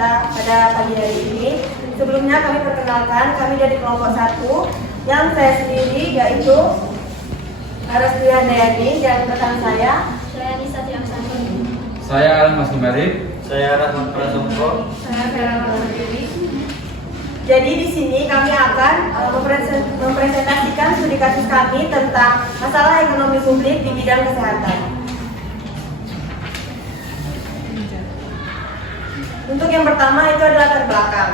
kita pada pagi hari ini. Sebelumnya kami perkenalkan, kami dari kelompok 1 yang saya sendiri yaitu Resti Handayani dan rekan saya Nisa Tiaksani. Saya Alan Mas Numerik. Saya Rahmat Prasongko. Saya Vera Sendiri. Jadi di sini kami akan mempresentasikan studi kasus kami tentang masalah ekonomi publik di bidang kesehatan. Untuk yang pertama itu adalah latar belakang.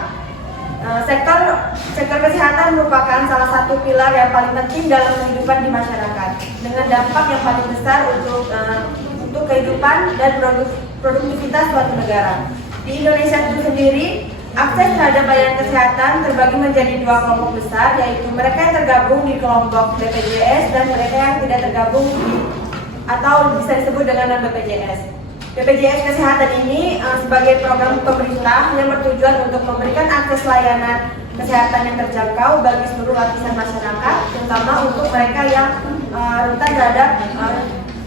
Sektor kesehatan merupakan salah satu pilar yang paling penting dalam kehidupan di masyarakat, dengan dampak yang paling besar untuk kehidupan dan produktivitas suatu negara. Di Indonesia itu sendiri, akses terhadap layanan kesehatan terbagi menjadi dua kelompok besar, yaitu mereka yang tergabung di kelompok BPJS dan mereka yang tidak tergabung atau bisa disebut dengan non-BPJS. BPJS Kesehatan ini sebagai program pemerintah yang bertujuan untuk memberikan akses layanan kesehatan yang terjangkau bagi seluruh lapisan masyarakat, terutama untuk mereka yang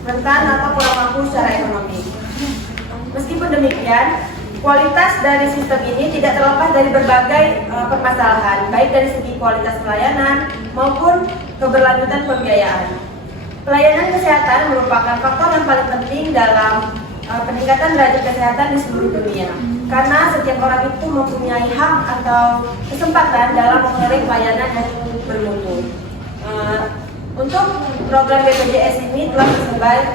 rentan atau kurang mampu secara ekonomi. Meskipun demikian, kualitas dari sistem ini tidak terlepas dari berbagai permasalahan, baik dari segi kualitas pelayanan maupun keberlanjutan pembiayaan. Pelayanan kesehatan merupakan faktor yang paling penting dalam peningkatan derajat kesehatan di seluruh dunia, karena setiap orang itu mempunyai hak atau kesempatan dalam memperoleh pelayanan yang bermutu. Untuk program BPJS ini telah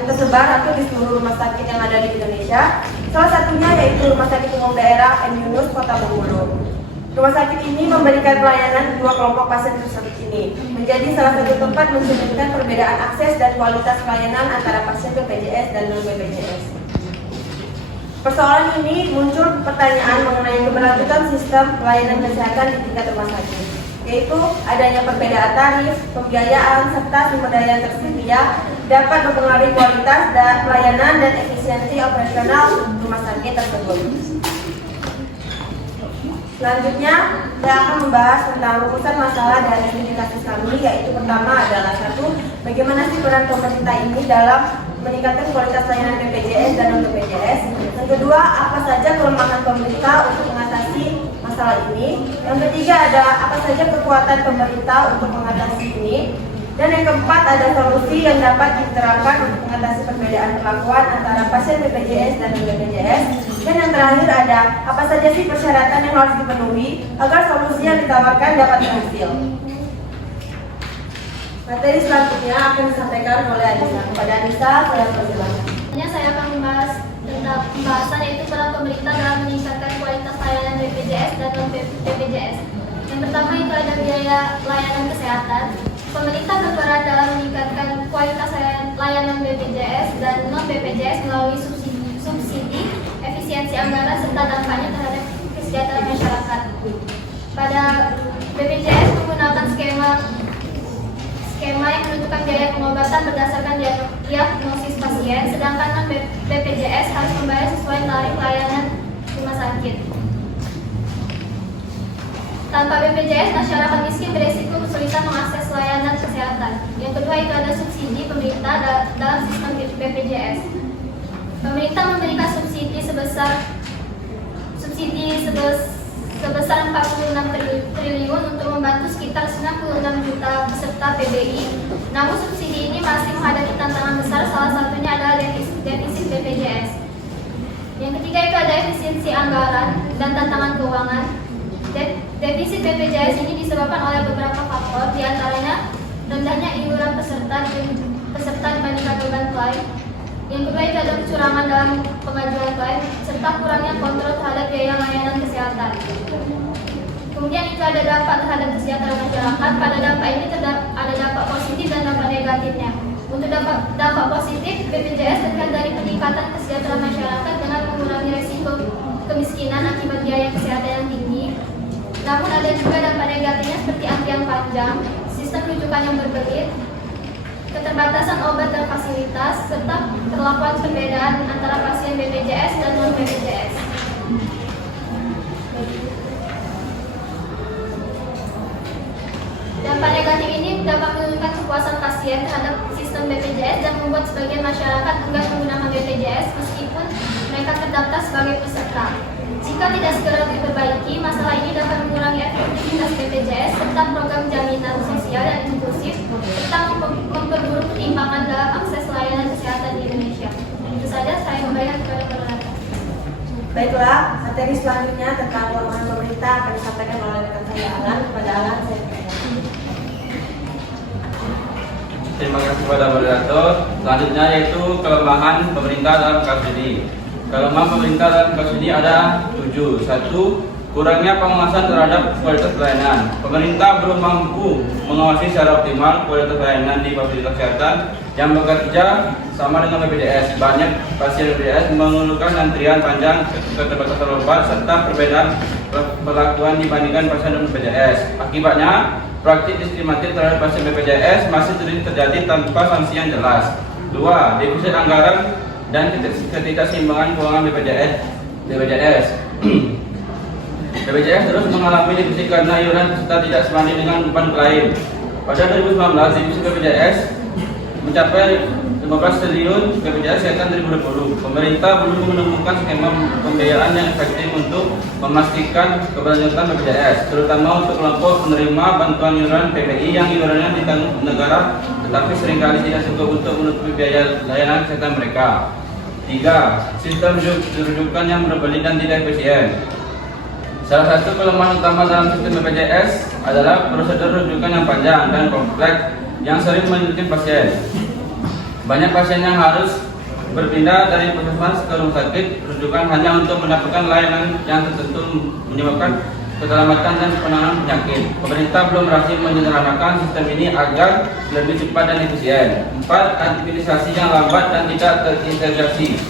tersebar di seluruh rumah sakit yang ada di Indonesia. Salah satunya yaitu Rumah Sakit Umum Daerah M. Yunus, Kota Bengkulu. Rumah sakit ini memberikan pelayanan dua kelompok pasien tersebut ini, menjadi salah satu tempat mencerminkan perbedaan akses dan kualitas pelayanan antara pasien BPJS dan non-BPJS. Persoalan ini muncul pertanyaan mengenai keberlanjutan sistem pelayanan kesehatan di tingkat rumah sakit, yaitu adanya perbedaan tarif, pembiayaan, serta sumber daya yang tersedia dapat mempengaruhi kualitas pelayanan dan efisiensi operasional rumah sakit tersebut. Selanjutnya, saya akan membahas tentang rumusan masalah dari studi kasus kami, yaitu pertama adalah bagaimana sih peran pemerintah ini dalam meningkatkan kualitas layanan BPJS dan non-BPJS. Yang kedua, apa saja kelemahan pemerintah untuk mengatasi masalah ini. Yang ketiga, ada apa saja kekuatan pemerintah untuk mengatasi ini. Dan yang keempat, ada solusi yang dapat diterapkan untuk mengatasi perbedaan perlakuan antara pasien BPJS dan non-BPJS. Dan yang terakhir, ada apa saja sih persyaratan yang harus dipenuhi agar solusi yang ditawarkan dapat berhasil. Materi selanjutnya akan disampaikan oleh Anissa. Kepada Anissa, saya persilakan. Saya akan membahas tentang pembahasan yaitu peran pemerintah dalam meningkatkan kualitas layanan BPJS dan non-BPJS. Yang pertama itu ada biaya layanan kesehatan. Pemerintah berperan dalam meningkatkan kualitas layanan BPJS dan non-BPJS melalui subsidi, efisiensi anggaran serta dampaknya terhadap kesejahteraan masyarakat. Pada BPJS menggunakan skema yang menentukan biaya pengobatan berdasarkan diagnosis pasien, sedangkan non-BPJS harus membayar sesuai tarif layanan rumah sakit. Tanpa BPJS, masyarakat miskin beresiko kesulitan mengakses layanan kesehatan. Yang kedua itu ada subsidi pemerintah dalam sistem BPJS. Pemerintah memberikan subsidi sebesar 46 triliun untuk membantu sekitar 96 juta peserta PBI. Namun subsidi ini masih menghadapi tantangan besar, salah satunya adalah defisit BPJS. Yang ketiga itu ada efisiensi anggaran dan tantangan keuangan. Defisit BPJS ini disebabkan oleh beberapa faktor, diantaranya rendahnya iuran peserta dibandingkan beban klaim. Yang kedua itu ada kecurangan dalam pengajuan klaim serta kurangnya kontrol terhadap biaya layanan kesehatan. Kemudian itu ada dampak terhadap kesejahteraan masyarakat. Pada dampak ini ada dampak positif dan dampak negatifnya. Untuk dampak positif, BPJS terkait dari peningkatan kesejahteraan masyarakat dengan mengurangi resiko kemiskinan akibat biaya kesehatan yang tinggi. Namun ada juga dampak negatifnya seperti antrian panjang, sistem rujukan yang berbelit, keterbatasan obat dan fasilitas, serta perlakuan perbedaan antara pasien BPJS dan non-BPJS. Dampak negatif ini dapat menurunkan kepuasan pasien terhadap sistem BPJS dan membuat sebagian masyarakat enggan menggunakan BPJS meskipun mereka terdaftar sebagai peserta. Jika Jika tidak segera diperbaiki, masalah ini dapat mengurangi efektivitas BPJS serta program jaminan sosial yang inklusif serta memperburuk ketimpangan dalam akses layanan kesehatan di Indonesia. Itu saja saya memberikan kepada moderator. Baiklah, materi selanjutnya tentang kelemahan pemerintah akan disampaikan oleh rekan saya Alan. Kepada Alan, saya persilakan. Terima kasih kepada moderator. Selanjutnya yaitu kelemahan pemerintah dalam kasus ini. Kelemahan pemerintah dalam kasus ini ada 7. 1. Kurangnya pengawasan terhadap kualitas pelayanan. Pemerintah belum mampu mengawasi secara optimal kualitas pelayanan di fasilitas kesehatan yang bekerja sama dengan BPJS. Banyak pasien BPJS mengeluhkan antrian panjang, keterbatasan obat, serta perbedaan perlakuan dibandingkan pasien non BPJS. Akibatnya, praktik diskriminatif terhadap pasien BPJS masih sering terjadi tanpa sanksi yang jelas. 2. Defisit anggaran dan ketidakseimbangan keuangan BPJS. BPJS terus mengalami defisit karena iuran peserta tidak sebanding dengan beban klaim. Pada 2019, defisit BPJS mencapai 15 triliun BPJS Kesehatan 2020. Pemerintah belum menemukan skema pembiayaan yang efektif untuk memastikan keberlanjutan BPJS, terutama untuk kelompok penerima bantuan iuran PBI yang iurannya ditanggung negara, tetapi seringkali tidak cukup untuk menutupi biaya layanan kesehatan mereka. 3. Sistem rujukan yang berbelit dan tidak efisien. Salah satu kelemahan utama dalam sistem BPJS adalah prosedur rujukan yang panjang dan kompleks yang sering menyulitkan pasien. Banyak pasien yang harus berpindah dari puskesmas ke rumah sakit rujukan hanya untuk mendapatkan layanan yang tertentu, menyebabkan keselamatan dan penanganan penyakit. Pemerintah belum berhasil menyederhanakan sistem ini agar lebih cepat dan efisien. 4. Administrasi yang lambat dan tidak terintegrasi.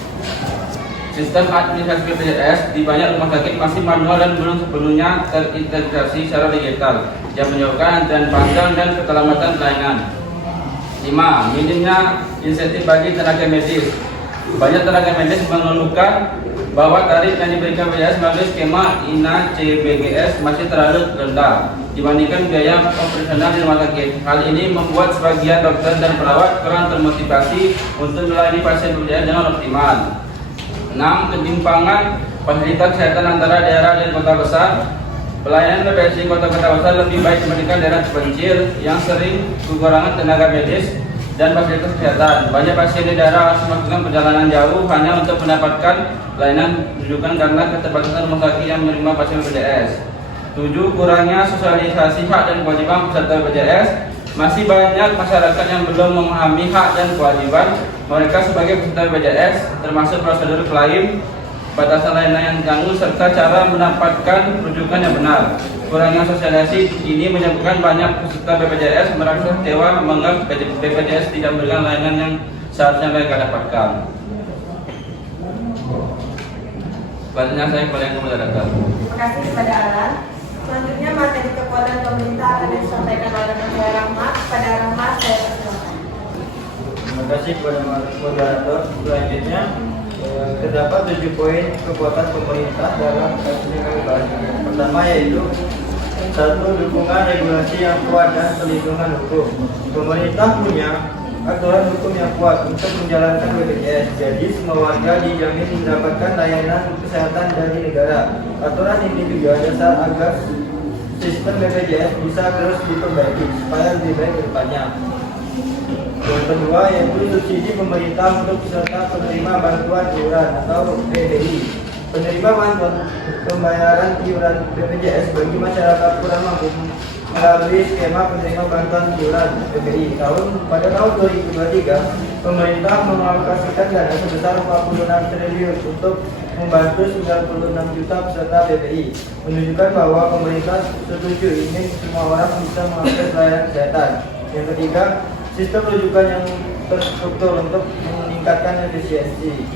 Sistem administrasi BPJS di banyak rumah sakit masih manual dan belum sepenuhnya terintegrasi secara digital, yang menyebabkan antrian panjang dan keterlambatan pelayanan. 5. Minimnya insentif bagi tenaga medis. Banyak tenaga medis mengeluhkan bahwa tarif yang diberikan BPJS melalui skema INA CBGS masih terlalu rendah dibandingkan biaya operasional di rumah sakit. Hal ini membuat sebagian dokter dan perawat kurang termotivasi untuk melayani pasien BPJS dengan optimal. 6. Ketimpangan fasilitas kesehatan antara daerah dan kota besar. Pelayanan BPJS di kota-kota besar lebih baik dibandingkan daerah terpencil yang sering kekurangan tenaga medis dan fasilitas kesehatan. Banyak pasien di daerah harus melakukan perjalanan jauh hanya untuk mendapatkan layanan rujukan karena keterbatasan rumah sakit yang menerima pasien BPJS. 7. Kurangnya sosialisasi hak dan kewajiban peserta BPJS. Masih banyak masyarakat yang belum memahami hak dan kewajiban mereka sebagai peserta BPJS, termasuk prosedur klaim, batasan layanan yang ditanggung, serta cara mendapatkan rujukan yang benar. Kurangnya sosialisasi ini menyebabkan banyak peserta BPJS merasa kecewa menganggap BPJS tidak memberikan layanan yang seharusnya mereka dapatkan. Selanjutnya saya kembali ke moderator. Terima kasih kepada Alan. Selanjutnya materi kekuatan pemerintah akan disampaikan oleh rekan saya Rahmat. Kepada Rahmat, saya persilakan. Terima kasih kepada moderator. Selanjutnya terdapat 7 poin kekuatan pemerintah dalam kasus yang kami bahas. Pertama yaitu 1. Dukungan regulasi yang kuat dan perlindungan hukum. Pemerintah punya aturan hukum yang kuat untuk menjalankan BPJS, jadi semua warga dijamin mendapatkan layanan kesehatan dari negara. Aturan ini juga dasar agar sistem BPJS bisa terus diperbaiki supaya lebih baik ke depannya. Yang kedua yaitu subsidi pemerintah untuk peserta penerima bantuan iuran atau PBI. Penerima bantuan pembayaran iuran BPJS bagi masyarakat kurang mampu melalui skema penerima bantuan iuran PBI. Pada tahun 2023, pemerintah mengalokasikan dana sebesar 46 triliun untuk membantu 96 juta peserta PBI, menunjukkan bahwa pemerintah setuju ingin semua orang bisa mengakses layanan kesehatan. Yang ketiga, sistem rujukan yang terstruktur untuk meningkatkan efisiensi.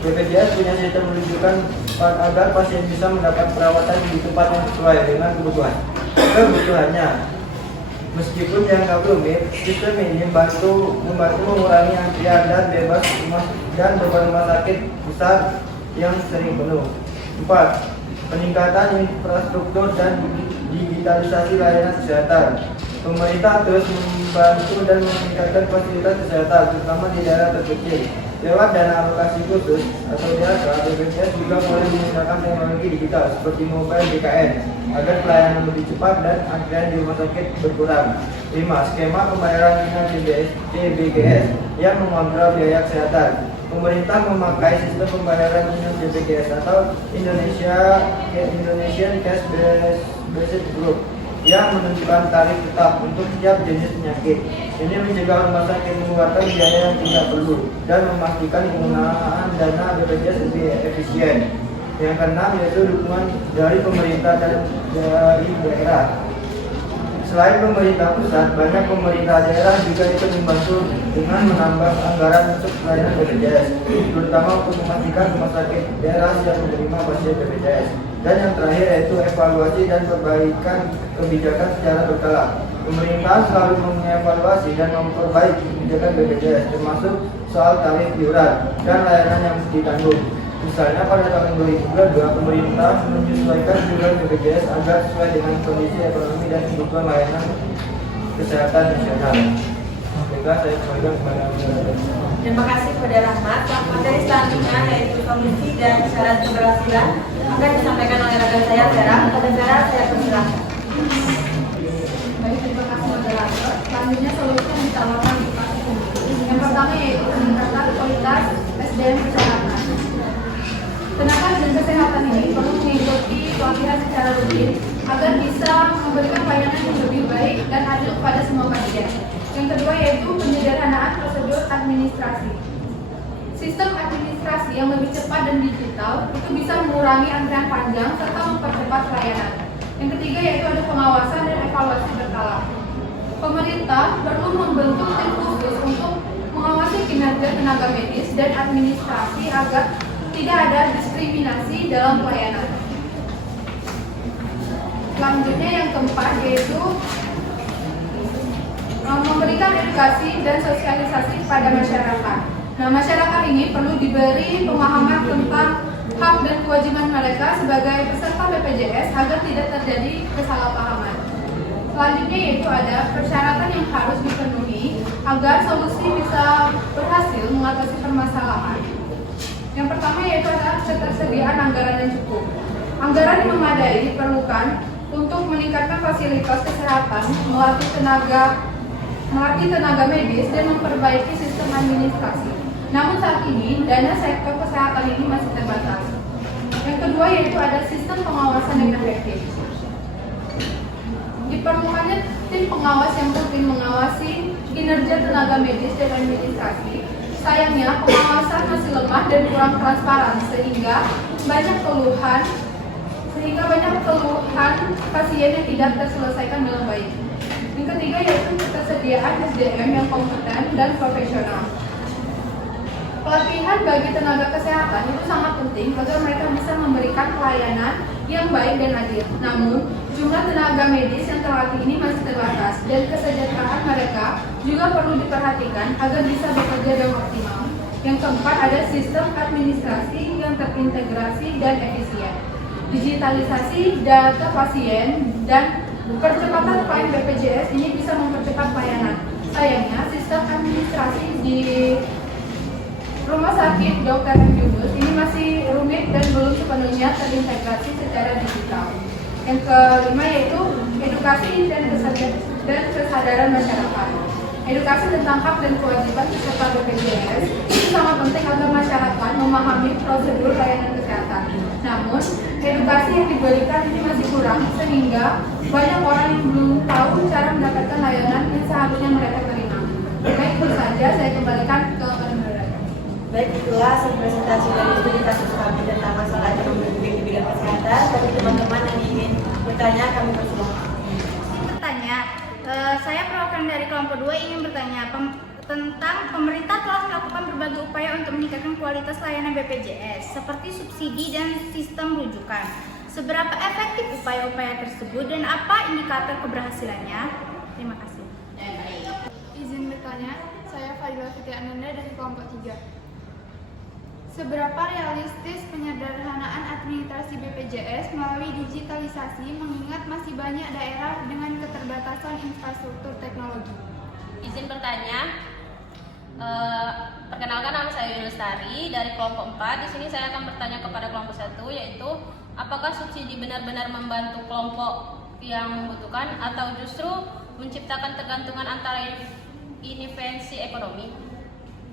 BPJS punya sistem rujukan agar pasien bisa mendapat perawatan di tempat yang sesuai dengan kebutuhannya. Meskipun dianggap rumit, sistem ini membantu mengurangi antrian dan bebas dan beban rumah sakit besar yang sering penuh. 4. Peningkatan infrastruktur dan digitalisasi layanan kesehatan. Pemerintah terus membantu dan meningkatkan fasilitas kesehatan, terutama di daerah terpencil. Lewat dana alokasi khusus atau DAK, BPJS juga mulai menggunakan teknologi digital seperti mobile BKN agar pelayanan lebih cepat dan antrian di rumah sakit berkurang. 5. Skema pembayaran kinerja BPJS yang mengontrol biaya kesehatan. Pemerintah memakai sistem pembayaran kinerja BPJS atau Indonesian Cash Based Group yang menentukan tarif tetap untuk setiap jenis penyakit. Ini mencegah rumah sakit mengeluarkan biaya yang tidak perlu dan memastikan penggunaan dana BPJS lebih efisien. Yang keenam yaitu dukungan dari pemerintah dan dari daerah. Selain pemerintah pusat, banyak pemerintah daerah juga ikut membantu dengan menambah anggaran untuk pelayanan BPJS, terutama untuk memastikan rumah sakit daerah siap menerima pasien BPJS. Dan yang terakhir yaitu evaluasi dan perbaikan kebijakan secara berkala. Pemerintah selalu mengevaluasi dan memperbaiki kebijakan BPJS, termasuk soal tarif iuran dan layanan yang ditanggung. Misalnya pada tahun 2022, pemerintah menyesuaikan iuran BPJS agar sesuai dengan kondisi ekonomi dan kebutuhan layanan kesehatan nasional. Juga saya sampaikan kepada moderator. Terima kasih kepada Rahmat. Materi selanjutnya yaitu kondisi dan syarat keberhasilan akan disampaikan oleh rekan saya Vera. Kepada Vera saya persilahkan. Baik, terima kasih moderator. Selanjutnya solusi yang ditawarkan di praktik sendiri. Yang pertama yaitu peningkatan kualitas SDM kesehatan. Tenaga dan kesehatan ini perlu mengikuti pelatihan secara rutin agar bisa memberikan pelayanan yang lebih baik dan adil kepada semua pasien. Yang kedua yaitu penyederhanaan prosedur administrasi. Sistem administrasi yang lebih cepat dan digital itu bisa mengurangi antrian panjang serta mempercepat pelayanan. Yang ketiga yaitu ada pengawasan dan evaluasi berkala. Pemerintah perlu membentuk tim khusus untuk mengawasi kinerja tenaga medis dan administrasi agar tidak ada diskriminasi dalam pelayanan. Selanjutnya yang keempat yaitu memberikan edukasi dan sosialisasi kepada masyarakat. Nah, masyarakat ini perlu diberi pemahaman tentang hak dan kewajiban mereka sebagai peserta BPJS agar tidak terjadi kesalahpahaman. Selanjutnya yaitu ada persyaratan yang harus dipenuhi agar solusi bisa berhasil mengatasi permasalahan. Yang pertama yaitu adalah ketersediaan anggaran yang cukup. Anggaran yang memadai diperlukan untuk meningkatkan fasilitas kesehatan, melatih tenaga medis dan memperbaiki sistem administrasi. Namun saat ini dana sektor kesehatan ini masih terbatas. Yang kedua yaitu ada sistem pengawasan yang efektif. Diperlukannya tim pengawas yang rutin mengawasi kinerja tenaga medis dan administrasi. Sayangnya pengawasan masih lemah dan kurang transparan sehingga banyak keluhan pasien yang tidak terselesaikan dengan baik. Yang ketiga yaitu ketersediaan SDM yang kompeten dan profesional. Pelatihan bagi tenaga kesehatan itu sangat penting agar mereka bisa memberikan pelayanan yang baik dan adil. Namun, jumlah tenaga medis yang terlatih ini masih terbatas dan kesejahteraan mereka juga perlu diperhatikan agar bisa bekerja dengan optimal. Yang keempat ada sistem administrasi yang terintegrasi dan efisien. Digitalisasi data pasien dan percepatan klaim BPJS ini bisa mempercepat pelayanan. Sayangnya, sistem administrasi di Rumah Sakit Dr. M. Yunus ini masih rumit dan belum sepenuhnya terintegrasi secara digital. Yang kelima yaitu edukasi dan kesadaran masyarakat. Edukasi tentang hak dan kewajiban peserta BPJS itu sangat penting agar masyarakat memahami prosedur layanan kesehatan. Namun, edukasi yang diberikan ini masih kurang sehingga banyak orang yang belum tahu cara mendapatkan layanan yang seharusnya mereka terima. Baik, itu saja saya kembalikan ke moderator. Baik, itulah presentasi dari studi kasus kami tentang masalah ekonomi publik di bidang kesehatan. Bagi teman-teman yang ingin bertanya, kami persilahkan. Bertanya, saya perwakilan dari kelompok 2 ingin bertanya tentang pemerintah telah melakukan berbagai upaya untuk meningkatkan kualitas layanan BPJS seperti subsidi dan sistem rujukan. Seberapa efektif upaya-upaya tersebut dan apa indikator keberhasilannya? Terima kasih. Izin bertanya, saya Fadila Fitri Ananda dari kelompok 3. Seberapa realistis penyederhanaan administrasi BPJS melalui digitalisasi mengingat masih banyak daerah dengan keterbatasan infrastruktur teknologi? Izin bertanya. Perkenalkan, nama saya Yuni Lestari dari kelompok 4. Di sini saya akan bertanya kepada kelompok 1, yaitu apakah subsidi benar-benar membantu kelompok yang membutuhkan atau justru menciptakan tergantungan antara intervensi ekonomi?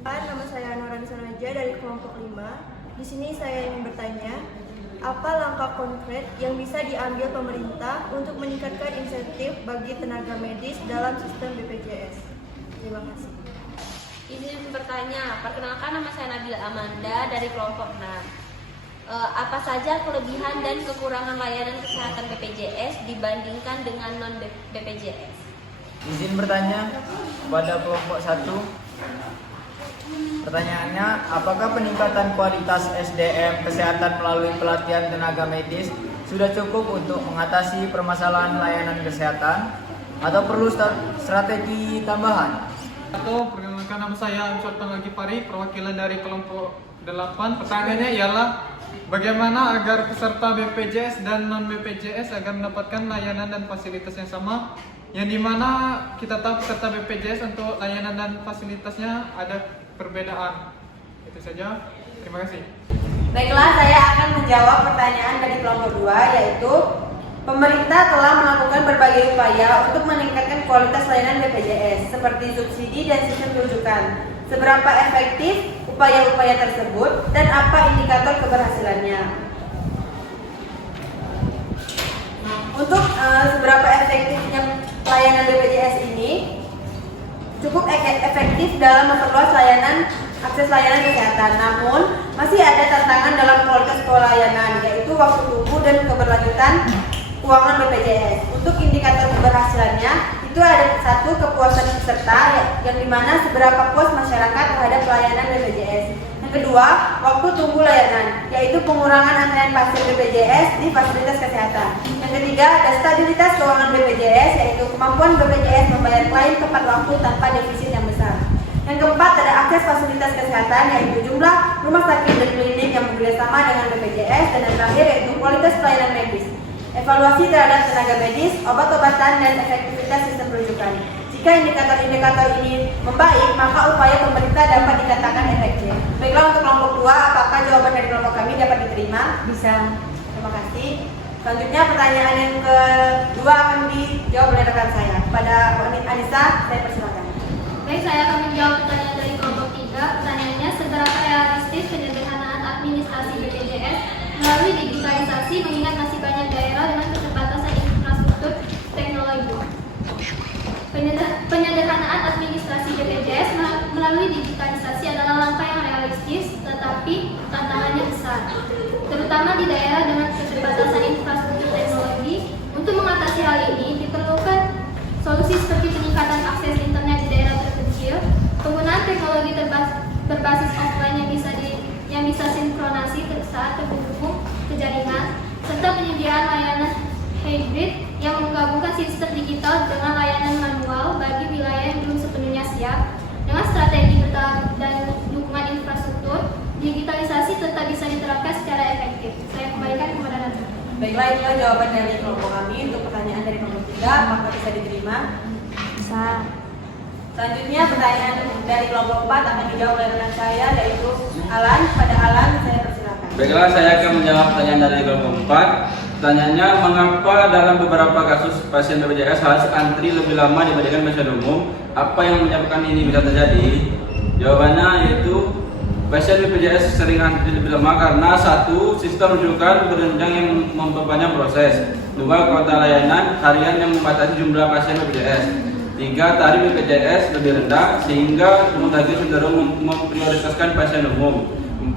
Nama saya Nurani Sanaja dari kelompok 5. Di sini saya ingin bertanya, apa langkah konkret yang bisa diambil pemerintah untuk meningkatkan insentif bagi tenaga medis dalam sistem BPJS? Terima kasih. Izin bertanya, perkenalkan, nama saya Nabila Amanda dari kelompok 6. Apa saja kelebihan dan kekurangan layanan kesehatan BPJS dibandingkan dengan non-BPJS? Izin bertanya pada kelompok 1. Pertanyaannya, apakah peningkatan kualitas SDM kesehatan melalui pelatihan tenaga medis sudah cukup untuk mengatasi permasalahan layanan kesehatan atau perlu strategi tambahan? Perkenalkan, nama saya Ansor Tangagi Pari, perwakilan dari kelompok 8. Pertanyaannya ialah bagaimana agar peserta BPJS dan non-BPJS agar mendapatkan layanan dan fasilitas yang sama, yang dimana kita tahu peserta BPJS untuk layanan dan fasilitasnya ada perbedaan. Itu saja, terima kasih. Baiklah, saya akan menjawab pertanyaan dari kelompok 2, yaitu pemerintah telah melakukan berbagai upaya untuk meningkatkan kualitas layanan BPJS seperti subsidi dan sistem rujukan. Seberapa efektif upaya-upaya tersebut dan apa indikator keberhasilannya? Untuk seberapa efektifnya layanan BPJS ini cukup efektif dalam memperluas akses layanan kesehatan. Namun masih ada tantangan dalam kualitas pelayanan, yaitu waktu tunggu dan keberlanjutan keuangan BPJS. Untuk indikator keberhasilannya itu ada 1, kepuasan peserta, yang dimana seberapa puas masyarakat terhadap pelayanan BPJS. Yang kedua, waktu tunggu layanan, yaitu pengurangan antrean pasien BPJS di fasilitas kesehatan. Yang ketiga, ada stabilitas keuangan BPJS, yaitu kemampuan BPJS membayar klaim tepat waktu tanpa defisit yang besar. Yang keempat, ada akses fasilitas kesehatan, yaitu jumlah rumah sakit dan klinik yang bekerjasama dengan BPJS. Dan yang terakhir, yaitu kualitas pelayanan medis, evaluasi terhadap tenaga medis, obat-obatan, dan efektivitas sistem rujukan. Jika indikator-indikator ini membaik, maka upaya pemerintah dapat dikatakan efektif. Baiklah, untuk kelompok 2, apakah jawaban dari kelompok kami dapat diterima? Bisa. Terima kasih. Selanjutnya pertanyaan yang kedua akan dijawab oleh rekan saya. Kepada Anissa, saya persilakan. Baik, saya akan menjawab pertanyaan dari kelompok 3. Pertanyaannya, seberapa realistis penyederhanaan administrasi BPJS melalui digitalisasi mengingat masih banyak daerah dengan keterbatasan infrastruktur teknologi? Penyederhanaan administrasi BPJS melalui digitalisasi adalah langkah yang realistis, tetapi tantangannya besar, terutama di daerah dengan keterbatasan infrastruktur teknologi. Untuk mengatasi hal ini, diperlukan solusi seperti peningkatan akses internet di daerah terpencil, penggunaan teknologi berbasis offline yang bisa sinkronasi saat terhubung ke jaringan, serta penyediaan layanan hybrid yang menggabungkan sistem digital dengan layanan manual bagi wilayah yang belum sepenuhnya siap. Dengan strategi dan dukungan infrastruktur, digitalisasi tetap bisa diterapkan secara efektif. Saya kembalikan kepada Nanda. Baiklah, inilah jawaban dari kelompok kami untuk pertanyaan dari kelompok 3. Apakah bisa diterima? Bisa. Selanjutnya pertanyaan dari kelompok 4 akan dijawab oleh rekan saya, yaitu Alan. Pada Alan, saya persilakan. Baiklah, saya akan menjawab pertanyaan dari kelompok 4. Pertanyaannya, mengapa dalam beberapa kasus pasien BPJS harus antri lebih lama dibandingkan pasien umum? Apa yang menyebabkan ini bisa terjadi? Jawabannya yaitu pasien BPJS sering antri lebih lama karena 1. Sistem rujukan berjenjang yang memperpanjang proses. 2. Kuota layanan harian yang membatasi jumlah pasien BPJS. 3. Tarif BPJS lebih rendah sehingga rumah sakit cenderung memprioritaskan pasien umum.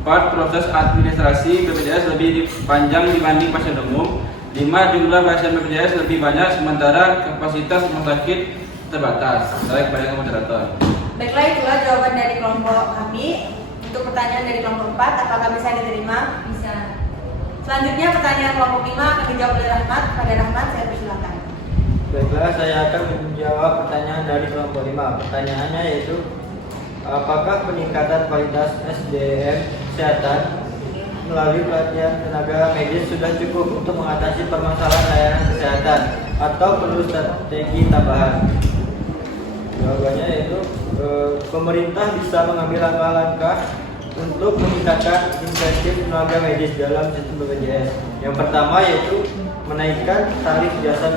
4. Proses administrasi BPJS lebih panjang dibanding pasien umum. 5. Jumlah pasien BPJS lebih banyak sementara kapasitas rumah sakit terbatas. Saya kepada moderator. Baiklah, itulah jawaban dari kelompok kami. Untuk pertanyaan dari kelompok 4, apakah bisa diterima? Bisa. Selanjutnya pertanyaan kelompok 5 akan dijawab oleh Rahmat. Pada Rahmat, saya persilakan. Baiklah, saya akan menjawab pertanyaan dari kelompok 5. Pertanyaannya yaitu, apakah peningkatan kualitas SDM kesehatan melalui pelatihan tenaga medis sudah cukup untuk mengatasi permasalahan layanan kesehatan atau perlu strategi tambahan? Jawabannya yaitu pemerintah bisa mengambil langkah-langkah untuk meningkatkan insentif tenaga medis dalam sistem BPJS. Yang pertama yaitu menaikkan tarif jasa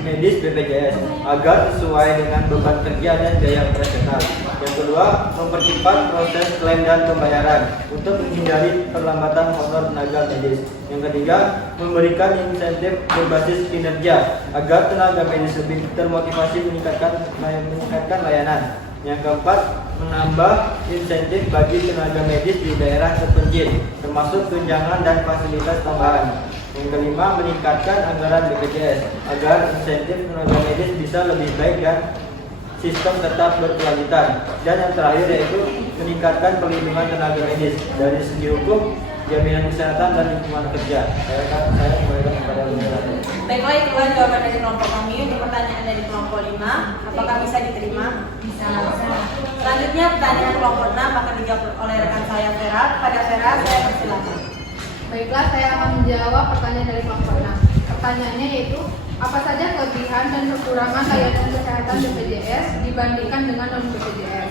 medis BPJS agar sesuai dengan beban kerja dan biaya operasional. Yang kedua, mempercepat proses klaim dan pembayaran untuk menghindari perlambatan honor tenaga medis. Yang ketiga, memberikan insentif berbasis kinerja agar tenaga medis lebih termotivasi meningkatkan layanan. Yang keempat, menambah insentif bagi tenaga medis di daerah terpencil, termasuk tunjangan dan fasilitas tambahan. Yang kelima, meningkatkan anggaran BPJS agar insentif tenaga medis bisa lebih baik dan sistem tetap berkelanjutan. Dan yang terakhir yaitu meningkatkan perlindungan tenaga medis dari segi hukum, jaminan kesehatan dan lingkungan kerja. Saya kembalikan kepada moderator. Baiklah, itulah jawaban dari kelompok kami untuk pertanyaan dari kelompok 5. Apakah bisa diterima? Bisa. Selanjutnya pertanyaan kelompok 6 akan dijawab oleh rekan saya Vera. Pada Vera, saya persilakan. Baiklah, saya akan menjawab pertanyaan dari kelompok 6. Pertanyaannya yaitu, apa saja kelebihan dan kekurangan layanan kesehatan BPJS dibandingkan dengan non-BPJS?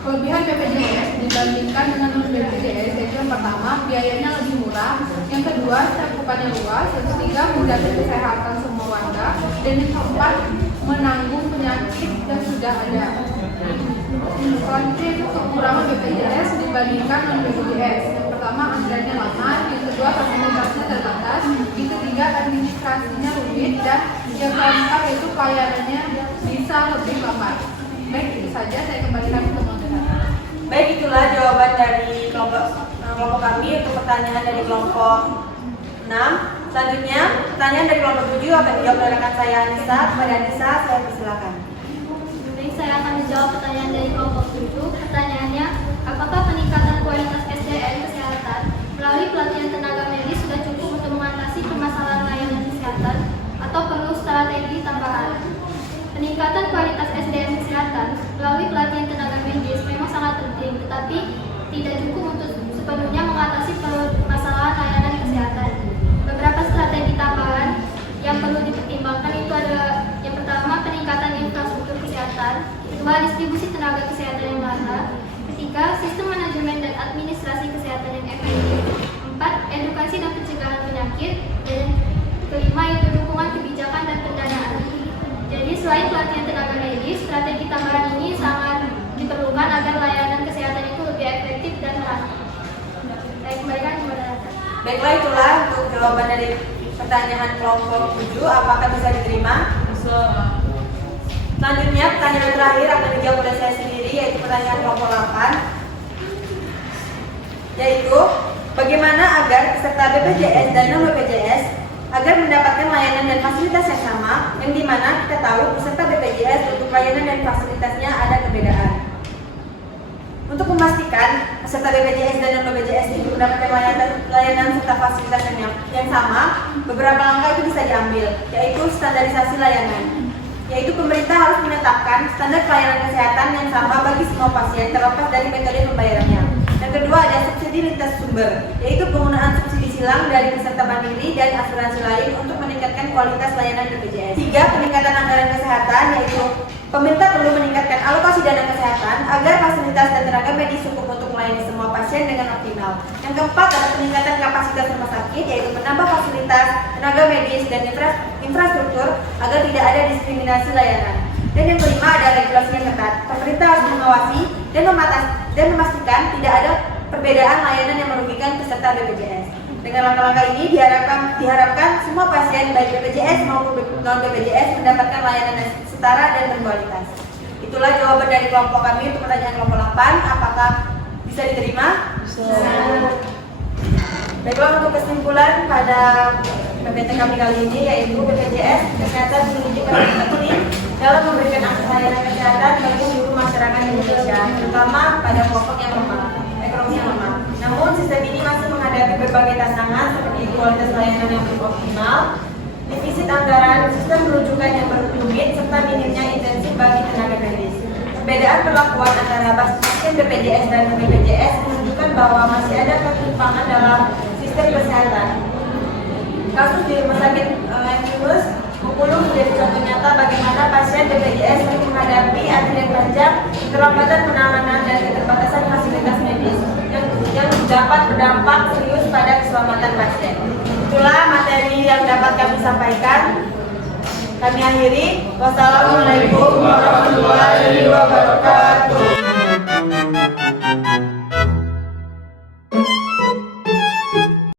Kelebihan BPJS dibandingkan dengan non-BPJS yaitu yang pertama, biayanya lebih murah. Yang kedua, cakupannya luas. Yang ketiga, menjaga kesehatan semua warga. Dan yang keempat, menanggung penyakit yang sudah ada. Selanjutnya itu kekurangan BPJS dibandingkan non-BPJS. Yang pertama, anggarannya lama. Yang kedua, fasilitasnya terbatas. Yang ketiga, administrasinya rumit. Dan yang keempat itu pelayanannya bisa lebih lambat. Baik, itu saja. Saya kembalikan ke moderator. Baik, itulah jawaban dari kelompok kami untuk pertanyaan dari kelompok 6. Selanjutnya, pertanyaan dari kelompok 7 akan dijawab oleh rekan saya Anissa. Kepada Anissa, saya persilakan. Baik, saya akan menjawab pertanyaan dari kelompok 7. Pertanyaannya, apakah peningkatan kualitas SDM kesehatan melalui pelatihan tenaga medis sudah cukup untuk mengatasi permasalahan layanan kesehatan atau perlu strategi tambahan? Peningkatan kualitas SDM kesehatan melalui pelatihan tenaga medis memang sangat penting, tetapi tidak cukup untuk sepenuhnya mengatasi permasalahan layanan kesehatan. Beberapa strategi tambahan yang perlu dipertimbangkan itu adalah yang pertama, peningkatan infrastruktur kesehatan, kedua, distribusi tenaga kesehatan yang merata, ketiga, sistem manajemen dan administrasi kesehatan yang efektif, empat, edukasi dan pencegahan penyakit, dan kelima, yaitu dukungan kebijakan dan pendanaan. Jadi selain pelatihan tenaga medis, strategi tambahan ini sangat diperlukan agar layanan kesehatan itu lebih efektif dan merata. Saya kembalikan kepada Rata. Baiklah, itulah untuk jawaban dari pertanyaan kelompok 7. Apakah bisa diterima? Bisa. Selanjutnya, pertanyaan terakhir akan dijawab oleh saya sendiri, yaitu pertanyaan kelompok 8. Yaitu, bagaimana agar peserta BPJS dan non-BPJS agar mendapatkan layanan dan fasilitas yang sama, yang dimana kita tahu peserta BPJS untuk layanan dan fasilitasnya ada perbedaan. Untuk memastikan peserta BPJS dan non-BPJS itu mendapatkan layanan serta fasilitas yang sama, beberapa langkah itu bisa diambil, yaitu standarisasi layanan. Yaitu pemerintah harus menetapkan standar pelayanan kesehatan yang sama bagi semua pasien terlepas dari metode pembayarannya. Yang kedua, ada subsidi lintas sumber, yaitu penggunaan subsidi silang dari peserta mandiri dan asuransi lain untuk meningkatkan kualitas layanan BPJS. Tiga, peningkatan anggaran kesehatan, yaitu pemerintah perlu meningkatkan alokasi dana kesehatan agar fasilitas dan tenaga medis cukup untuk melayani semua pasien dengan optimal. Yang keempat, ada peningkatan kapasitas rumah sakit, yaitu menambah fasilitas, tenaga medis, dan infrastruktur agar tidak ada diskriminasi layanan. Dan yang kelima, ada regulasi yang ketat. Pemerintah harus mengawasi dan memastikan tidak ada perbedaan layanan yang merugikan peserta BPJS. Dengan langkah-langkah ini diharapkan semua pasien baik BPJS maupun non-BPJS mendapatkan layanan yang setara dan berkualitas. Itulah jawaban dari kelompok kami untuk pertanyaan kelompok 8. Apakah bisa diterima? Bisa. Baiklah, untuk kesimpulan pada PPT kami kali ini, yaitu BPJS Kesehatan menunjukkan penting dalam memberikan akses layanan kesehatan bagi seluruh masyarakat Indonesia, terutama pada kelompok yang lemah, ekonomi yang lemah. Namun, sistem ini masih menghadapi berbagai tantangan seperti kualitas layanan yang belum optimal, defisit anggaran, sistem rujukan yang rumit, serta minimnya intensif bagi tenaga medis. Perbedaan perbedaan perlakuan antara pasien BPJS dan BPJS menunjukkan bahwa masih ada ketimpangan dalam sistem kesehatan. Kasus di Rumah Sakit Yunus Bengkulu menjadi contoh nyata bagaimana pasien BPJS menghadapi antrian panjang, keterlambatan penanganan dan keterbatasan fasilitas medis yang dapat berdampak serius pada keselamatan pasien. Itulah materi yang dapat kami sampaikan. Kami akhiri. Wassalamualaikum warahmatullahi wabarakatuh.